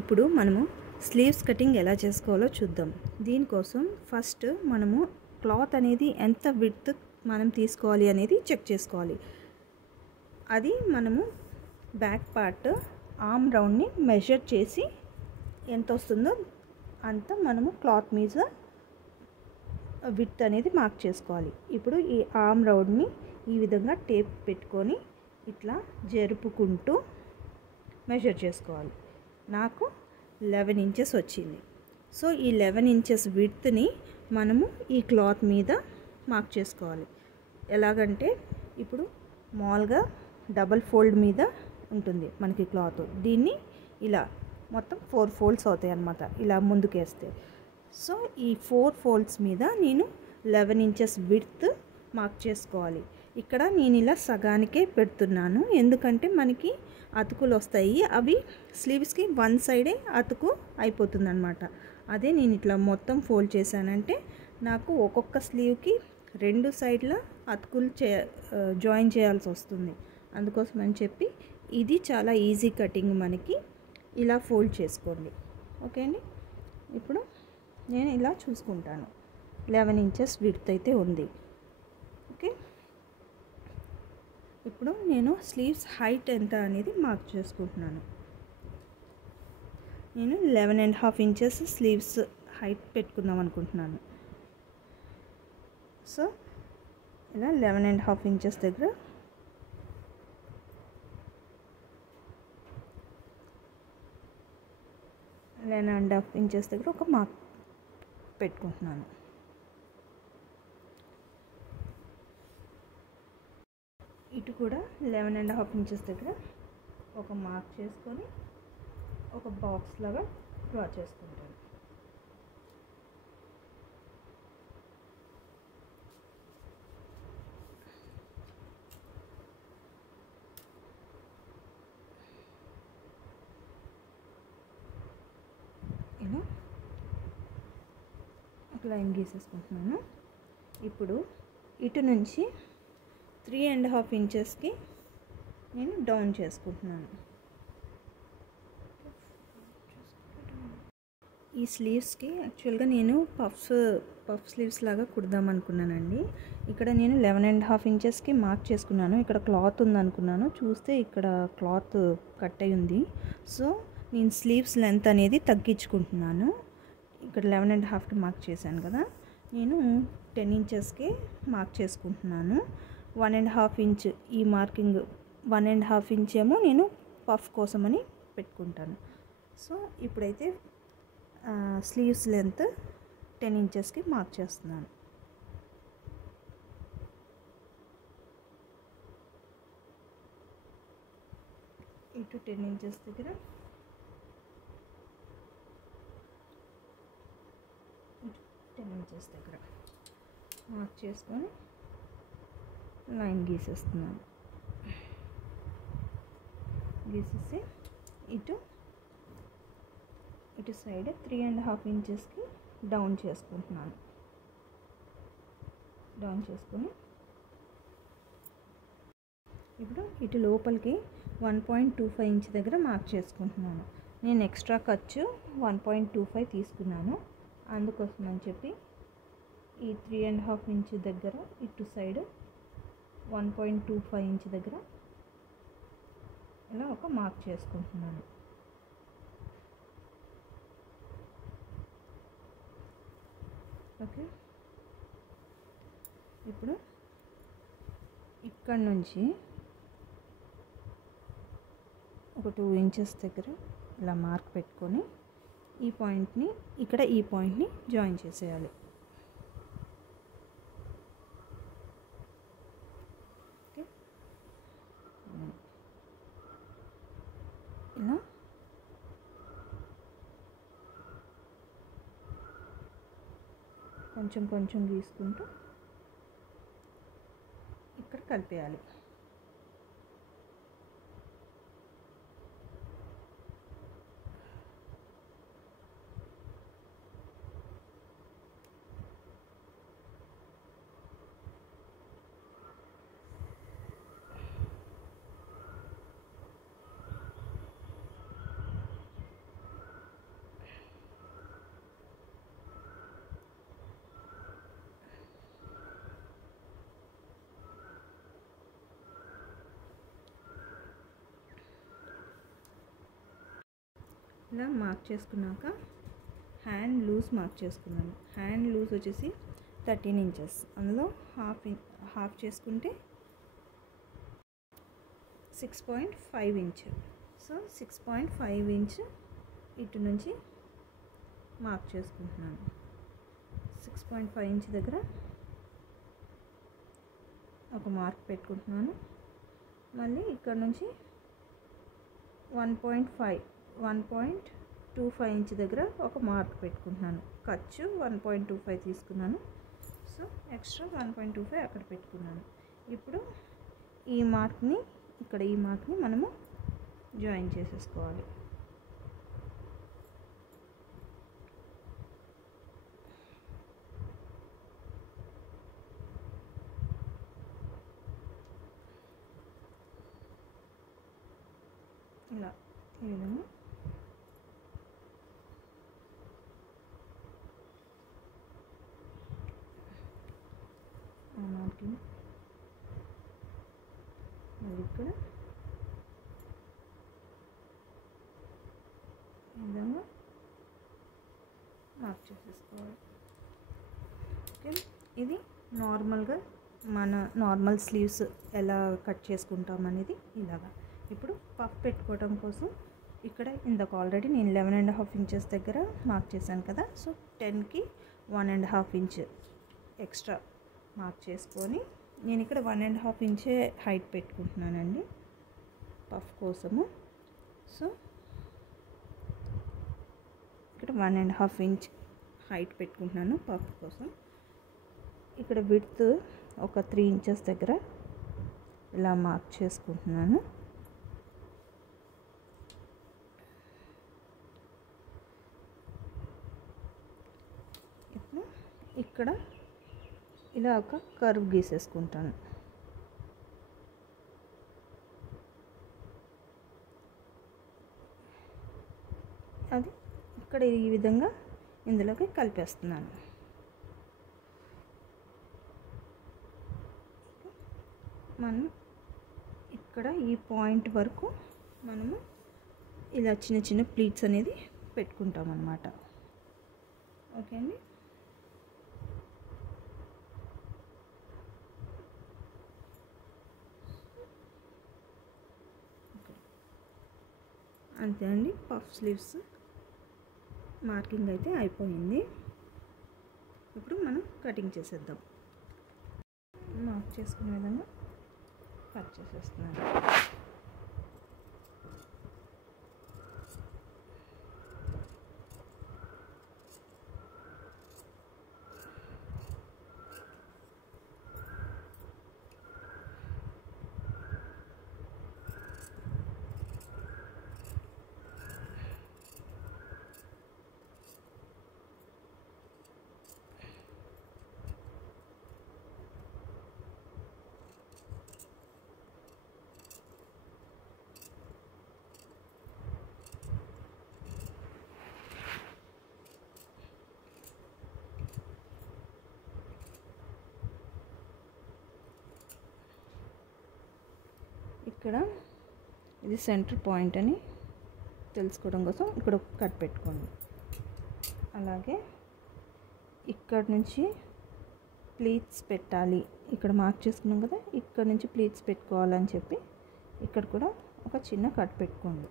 ఇప్పుడు మనము sleeves cutting ఎలా చేసుకోవాలో చూద్దాం. దీనికోసం ఫస్ట్ మనము క్లాత్ అనేది ఎంత విడ్త్ మనం తీసుకోవాలి అనేది చెక్ చేసుకోవాలి. అది మనము బ్యాక్ పార్ట్ ఆర్మ్ రౌండ్ని మెజర్ చేసి ఎంత వస్తుందో అంత మనము క్లాత్ మీద విడ్త్ అనేది మార్క్ చేసుకోవాలి. ఇప్పుడు ఈ ఆర్మ్ రౌండ్ని ఈ విధంగా టేప్ పెట్టుకొని ఇట్లా జరుపుకుంటూ మెజర్ చేసుకోవాలి. నాకు 11 ఇంచెస్ వచ్చింది. సో ఈ 11 ఇంచెస్ విడ్త్ని మనము ఈ క్లాత్ మీద మార్క్ చేసుకోవాలి. ఎలాగంటే ఇప్పుడు మామూలుగా డబల్ ఫోల్డ్ మీద ఉంటుంది మనకి క్లాత్. దీన్ని ఇలా మొత్తం 4 ఫోల్డ్స్ అవుతాయి అన్నమాట, ఇలా ముందుకేస్తే. సో ఈ 4 ఫోల్డ్స్ మీద నేను 11 ఇంచెస్ విడ్త్ మార్క్ చేసుకోవాలి. ఇక్కడ నేను ఇలా సగానికే పెడుతున్నాను, ఎందుకంటే మనకి అతుకులు వస్తాయి. అవి స్లీవ్స్కి వన్ సైడే అతుకు అయిపోతుంది అన్నమాట. అదే నేను ఇట్లా మొత్తం ఫోల్డ్ చేశానంటే నాకు ఒక్కొక్క స్లీవ్కి 2 సైడ్ల అతుకులు జాయిన్ చేయాల్సి వస్తుంది. అందుకోసం అని చెప్పి ఇది చాలా ఈజీ కటింగ్. మనకి ఇలా ఫోల్డ్ చేసుకోండి. ఓకే అండి. ఇప్పుడు నేను ఇలా చూసుకుంటాను, 11 ఇంచెస్ విడ్త్ అయితే ఉంది. ఓకే. ఇప్పుడు నేను స్లీవ్స్ హైట్ ఎంత అనేది మార్క్ చేసుకుంటున్నాను. నేను 11.5 ఇంచెస్ స్లీవ్స్ హైట్ పెట్టుకుందాం అనుకుంటున్నాను. సో ఇలా 11.5 ఇంచెస్ దగ్గర ఒక మార్క్ పెట్టుకుంటున్నాను. ఇటు కూడా 11.5 ఇంచెస్ దగ్గర ఒక మార్క్ చేసుకొని ఒక బాక్స్ లాగా డ్రా చేసుకుంటాను. ఇలా ఒక లైన్ గీసేసుకుంటున్నాను. ఇప్పుడు ఇటు నుంచి 3.5 ఇంచెస్కి నేను డౌన్ చేసుకుంటున్నాను. ఈ స్లీవ్స్కి యాక్చువల్గా నేను పఫ్ స్లీవ్స్ లాగా కుడదాం అనుకున్నానండి. ఇక్కడ నేను 11.5 ఇంచెస్కి మార్క్ చేసుకున్నాను. ఇక్కడ క్లాత్ ఉందనుకున్నాను, చూస్తే ఇక్కడ క్లాత్ కట్ అయి ఉంది. సో నేను స్లీవ్స్ లెంత్ అనేది తగ్గించుకుంటున్నాను. ఇక్కడ 11.5కి మార్క్ చేశాను కదా, నేను 10 ఇంచెస్కి మార్క్ చేసుకుంటున్నాను. 1.5 ఇంచ్ ఈ మార్కింగ్, 1.5 ఇంచ్ ఏమో నేను పఫ్ కోసమని పెట్టుకుంటాను. సో ఇప్పుడైతే స్లీవ్స్ లెంత్ 10 ఇంచెస్కి మార్క్ చేస్తున్నాను. ఇటు 10 ఇంచెస్ దగ్గర మార్క్ చేసుకొని లైన్ గీసేస్తున్నాను. గీసేసి ఇటు సైడ్ 3.5 ఇంచెస్కి డౌన్ చేసుకుంటున్నాను. డౌన్ చేసుకొని ఇప్పుడు ఇటు లోపలికి 1.25 ఇంచ్ దగ్గర మార్క్ చేసుకుంటున్నాను. నేను ఎక్స్ట్రా ఖర్చు 1.25 తీసుకున్నాను. అందుకోసం అని చెప్పి ఈ 3.5 ఇంచ్ దగ్గర ఇటు సైడ్ 1.25 ఇంచ్ దగ్గర ఇలా ఒక మార్క్ చేసుకుంటున్నాను. ఓకే. ఇప్పుడు ఇక్కడ నుంచి ఒక 2 ఇంచెస్ దగ్గర ఇలా మార్క్ పెట్టుకొని ఈ పాయింట్ని ఇక్కడ ఈ పాయింట్ని జాయిన్ చేసేయాలి. ఓకే. ఇలా కొంచెం గీసుకుంటూ ఇక్కడ కలిపేయాలి. ఇలా మార్క్ చేసుకున్నాక హ్యాండ్ లూజ్ మార్క్ చేసుకున్నాను. హ్యాండ్ లూజ్ వచ్చేసి 13 ఇంచెస్, అందులో హాఫ్ చేసుకుంటే 6.5 ఇంచ్. సో 6.5 ఇంచ్ ఇటు నుంచి మార్క్ చేసుకుంటున్నాను. 6.5 ఇంచ్ దగ్గర ఒక మార్క్ పెట్టుకుంటున్నాను. మళ్ళీ ఇక్కడ నుంచి 1.25 ఇంచ్ దగ్గర ఒక మార్క్ పెట్టుకుంటున్నాను. ఖర్చు 1.25 తీసుకున్నాను. సో ఎక్స్ట్రా 1.25 అక్కడ పెట్టుకున్నాను. ఇప్పుడు ఈ మార్క్ని మనము జాయిన్ చేసేసుకోవాలి. ఇలా ఈ విధంగా మార్కింగ్ మళ్ళీ ఇక్కడ ఈ విధంగా మార్క్ చేసేసుకోవాలి. ఓకే, ఇది నార్మల్గా మన నార్మల్ స్లీవ్స్ ఎలా కట్ చేసుకుంటాం అనేది ఇలాగా. ఇప్పుడు పఫ్ పెట్టుకోవడం కోసం ఇక్కడ ఇందాక ఆల్రెడీ నేను 11.5 ఇంచెస్ దగ్గర మార్క్ చేశాను కదా. సో 10కి 1.5 ఇంచ్ ఎక్స్ట్రా మార్క్ చేసుకొని నేను ఇక్కడ 1.5 ఇంచే హైట్ పెట్టుకుంటున్నానండి పఫ్ కోసము. సో ఇక్కడ 1.5 ఇంచ్ హైట్ పెట్టుకుంటున్నాను పఫ్ కోసం. ఇక్కడ విడ్త్ ఒక 3 ఇంచెస్ దగ్గర ఇలా మార్క్ చేసుకుంటున్నాను. ఇప్పుడు ఇక్కడ ఇలా ఒక కర్వ్ గీసేసుకుంటాను. అది ఇక్కడ ఈ విధంగా ఇందులోకి కలిపేస్తున్నాను. మనం ఇక్కడ ఈ పాయింట్ వరకు మనము ఇలా చిన్న చిన్న ప్లీట్స్ అనేది పెట్టుకుంటాం అన్నమాట. ఓకే అండి. అంతే అండి, పఫ్ స్లీవ్స్ మార్కింగ్ అయితే అయిపోయింది. ఇప్పుడు మనం కటింగ్ చేసేద్దాం. మార్క్ చేసుకునే విధంగా కట్ చేసేస్తున్నాను. ఇక్కడ ఇది సెంటర్ పాయింట్ అని తెలుసుకోవడం కోసం ఇక్కడ ఒక కట్ పెట్టుకోండి. అలాగే ఇక్కడ నుంచి ప్లీట్స్ పెట్టాలి, ఇక్కడ మార్క్ చేసుకున్నాం కదా, ఇక్కడ నుంచి ప్లీట్స్ పెట్టుకోవాలని చెప్పి ఇక్కడ కూడా ఒక చిన్న కట్ పెట్టుకోండి.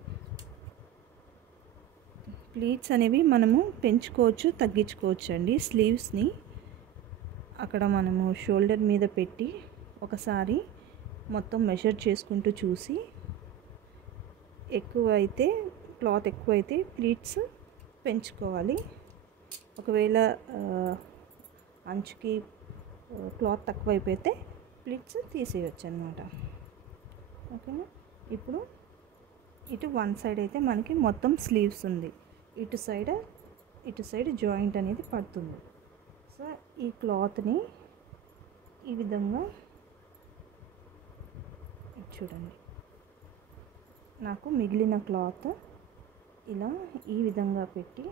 ప్లీట్స్ అనేవి మనము పెంచుకోవచ్చు, తగ్గించుకోవచ్చు అండి. స్లీవ్స్ని అక్కడ మనము షోల్డర్ మీద పెట్టి ఒకసారి మొత్తం మెజర్ చేసుకుంటూ చూసి ఎక్కువైతే క్లాత్ ఎక్కువైతే ప్లీట్స్ పెంచుకోవాలి. ఒకవేళ అంచుకి క్లాత్ తక్కువైపోతే ప్లీట్స్ తీసేయచ్చు అన్నమాట. ఓకేనా. ఇప్పుడు ఇటు వన్ సైడ్ అయితే మనకి మొత్తం స్లీవ్స్ ఉంది, ఇటు సైడ్ జాయింట్ అనేది పడుతుంది. సో ఈ క్లాత్ని ఈ విధంగా చూడండి, నాకు మిగిలిన క్లాత్ ఇలా ఈ విధంగా పెట్టి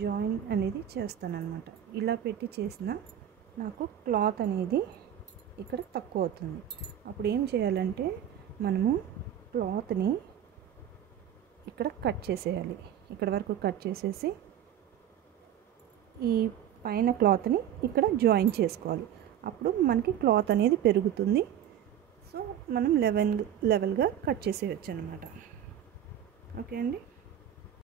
జాయిన్ అనేది చేస్తానన్నమాట. ఇలా పెట్టి చేసిన నాకు క్లాత్ అనేది ఇక్కడ తక్కువ అవుతుంది. అప్పుడు ఏం చేయాలంటే మనము క్లాత్ని ఇక్కడ కట్ చేసేయాలి. ఇక్కడ వరకు కట్ చేసేసి ఈ పైన క్లాత్ని ఇక్కడ జాయిన్ చేసుకోవాలి. అప్పుడు మనకి క్లాత్ అనేది పెరుగుతుంది. సో మనం లెవెల్గా కట్ చేసేయచ్చు అన్నమాట. ఓకే అండి.